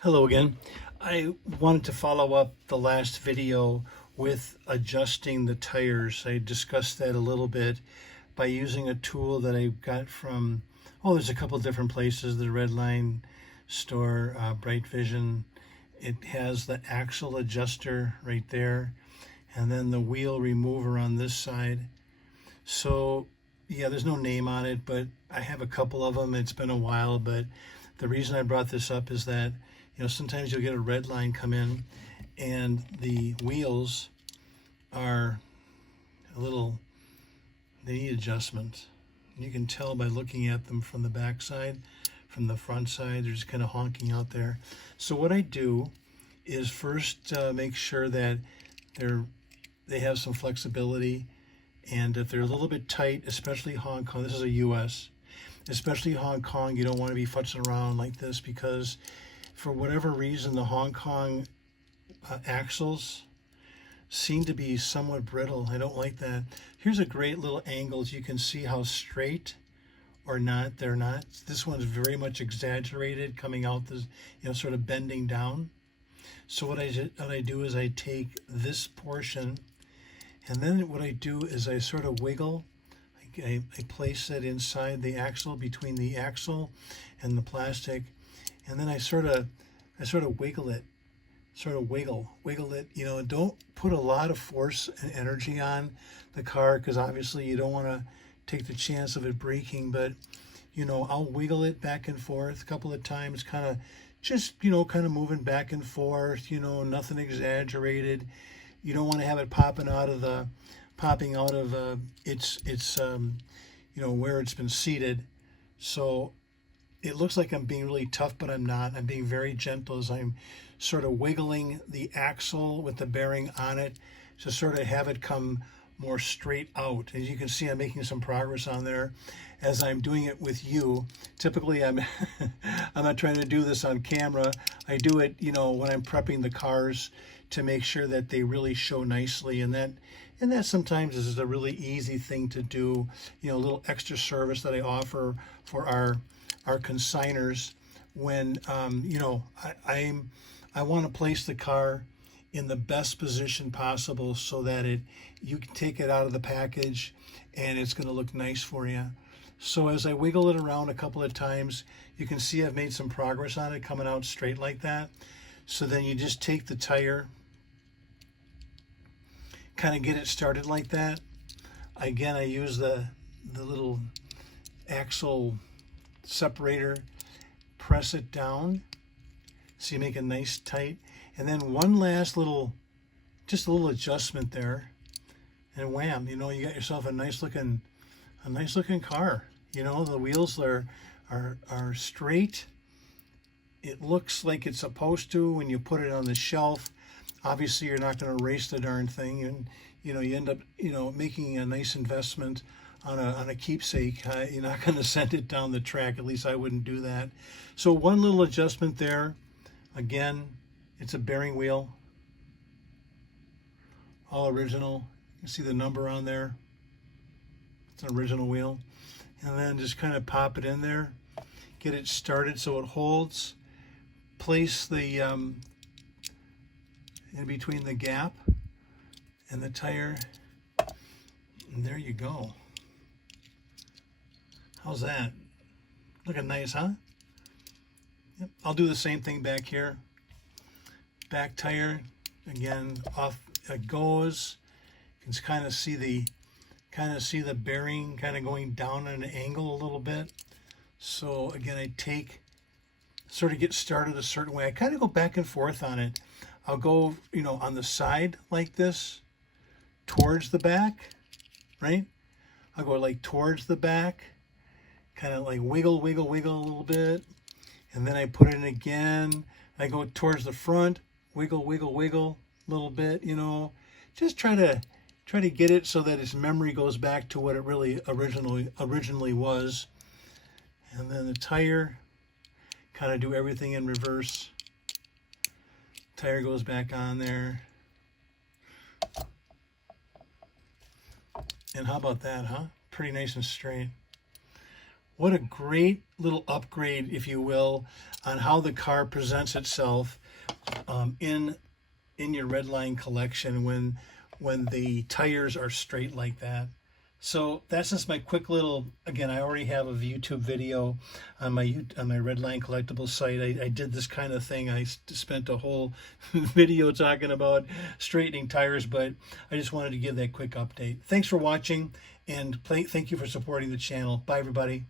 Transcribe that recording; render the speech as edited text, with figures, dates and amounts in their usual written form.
Hello again. I wanted to follow up the last video with adjusting the tires. I discussed that a little bit by using a tool that I got from, there's a couple different places, the Redline store, Bright Vision. It has the axle adjuster right there and then the wheel remover on this side. So yeah, there's no name on it, but I have a couple of them. It's been a while, but the reason I brought this up is that, sometimes you'll get a red line come in and the wheels are they need adjustment. You can tell by looking at them from the back side, from the front side, they're just kind of honking out there. So what I do is first make sure that they have some flexibility, and if they're a little bit tight, especially Hong Kong, this is a US, especially Hong Kong, you don't want to be futzing around like this because for whatever reason, the Hong Kong axles seem to be somewhat brittle. I don't like that. Here's a great little angle. You can see how straight or not they're not. This one's very much exaggerated, coming out this, sort of bending down. So what I do is I take this portion, and then what I do is I sort of wiggle. I place it inside the axle, between the axle and the plastic, and then I sort of wiggle it, wiggle it. Don't put a lot of force and energy on the car because obviously you don't want to take the chance of it breaking. But I'll wiggle it back and forth a couple of times, kind of just kind of moving back and forth. Nothing exaggerated. You don't want to have it popping out of its where it's been seated. So it looks like I'm being really tough, but I'm not. I'm being very gentle as I'm sort of wiggling the axle with the bearing on it to sort of have it come more straight out. As you can see, I'm making some progress on there as I'm doing it with you. Typically, I'm I'm not trying to do this on camera. I do it, when I'm prepping the cars to make sure that they really show nicely, and that sometimes is a really easy thing to do. A little extra service that I offer for our consigners when I want to place the car in the best position possible so that you can take it out of the package and it's going to look nice for you. So as I wiggle it around a couple of times, you can see I've made some progress on it coming out straight like that. So then you just take the tire, kind of get it started like that. Again, I use the little axle separator, press it down, so you make a nice tight, and then one last just a little adjustment there, and wham, you got yourself a nice looking car. The wheels are straight. It looks like it's supposed to when you put it on the shelf. Obviously, you're not going to race the darn thing, and you end up making a nice investment on a keepsake. You're not going to send it down the track. At least I wouldn't do that. So one little adjustment there. Again, it's a bearing wheel, all original. You see the number on there. It's an original wheel. And then just kind of pop it in there, get it started so it holds. Place the in between the gap and the tire, and there you go. How's that? Looking nice, huh? Yep. I'll do the same thing back here. Back tire, again, off it goes. You can kind of see the bearing kind of going down at an angle a little bit. So again, I sort of get started a certain way. I kind of go back and forth on it. I'll go, on the side like this, towards the back, right? I'll go like towards the back, kind of like wiggle, wiggle, wiggle a little bit. And then I put it in again. I go towards the front, wiggle, wiggle, wiggle a little bit, just try to get it so that its memory goes back to what it really originally was. And then the tire, kind of do everything in reverse. Tire goes back on there. And how about that, huh? Pretty nice and straight. what a great little upgrade, if you will, on how the car presents itself in your Redline collection when the tires are straight like that. So that's just my quick little. Again, I already have a YouTube video on my Redline Collectibles site. I did this kind of thing. I spent a whole video talking about straightening tires, but I just wanted to give that quick update. Thanks for watching, and thank you for supporting the channel. Bye, everybody.